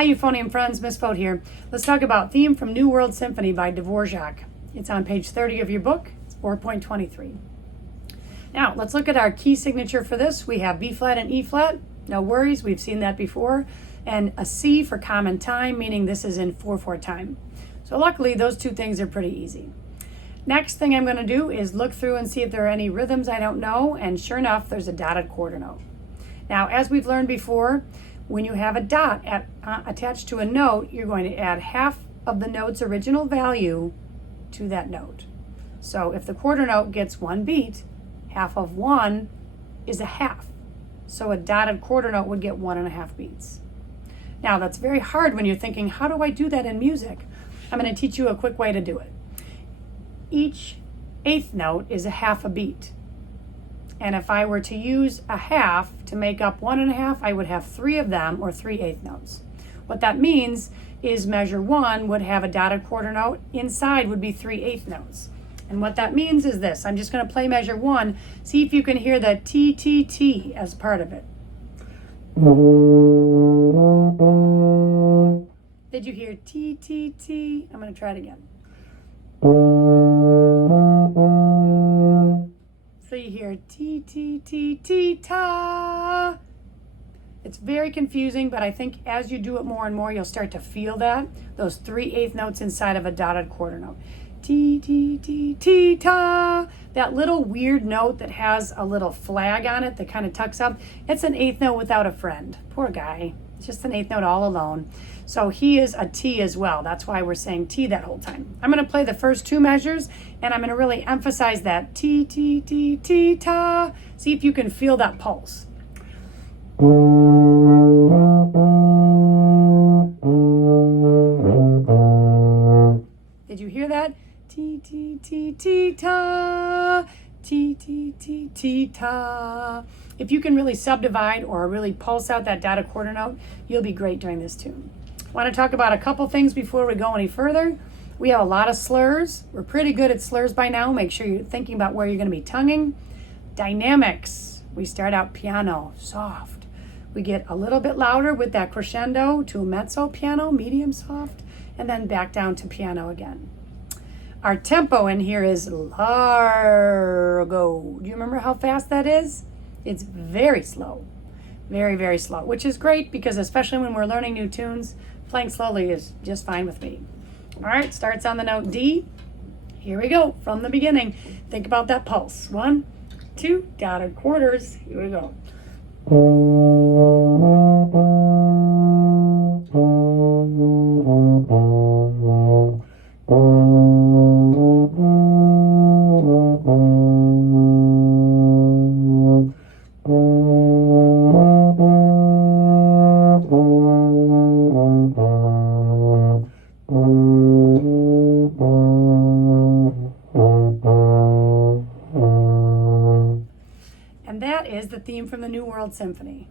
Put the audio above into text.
Hi Euphonium friends, Miss Fote here. Let's talk about Theme from New World Symphony by Dvorak. It's on page 30 of your book. It's 4.23. Now, let's look at our key signature for this. We have B flat and E flat. No worries, we've seen that before. And a C for common time, meaning this is in 4/4 time. So luckily, those two things are pretty easy. Next thing I'm going to do is look through and see if there are any rhythms I don't know, and sure enough, there's a dotted quarter note. Now, as we've learned before, when you have a dot attached to a note, you're going to add half of the note's original value to that note. So if the quarter note gets one beat, half of one is a half. So a dotted quarter note would get 1.5 beats. Now, that's very hard when you're thinking, how do I do that in music? I'm going to teach you a quick way to do it. Each eighth note is a half a beat. And if I were to use a half to make up 1.5, I would have 3 of them, or 3/8 notes. What that means is measure 1 would have a dotted quarter note. Inside would be 3/8 notes. And what that means is this. I'm just going to play measure 1. See if you can hear the T, T, T as part of it. Did you hear T, T, T? I'm going to try it again. So you hear T, T, T, T, ta. It's very confusing, but I think as you do it more and more, you'll start to feel that. Those 3/8 notes inside of a dotted quarter note. T, T, T, T, ta. That little weird note that has a little flag on it that kind of tucks up, it's an eighth note without a friend. Poor guy. It's just an eighth note all alone. So he is a T as well. That's why we're saying T that whole time. I'm going to play the first 2 measures, and I'm going to really emphasize that T, T, T, T, ta. See if you can feel that pulse. Did you hear that? T, T, T, T, ta. T, T, T, T, ta. If you can really subdivide or really pulse out that dotted quarter note, you'll be great during this tune. I want to talk about a couple things before we go any further. We have a lot of slurs. We're pretty good at slurs by now. Make sure you're thinking about where you're going to be tonguing. Dynamics. We start out piano, soft. We get a little bit louder with that crescendo to mezzo piano, medium soft, and then back down to piano again. Our tempo in here is largo. Do you remember how fast that is? It's very slow. Very, very slow, which is great because especially when we're learning new tunes, playing slowly is just fine with me. All right, starts on the note D. Here we go from the beginning. Think about that pulse. 1, 2, dotted quarters. Here we go. And that is the theme from the New World Symphony.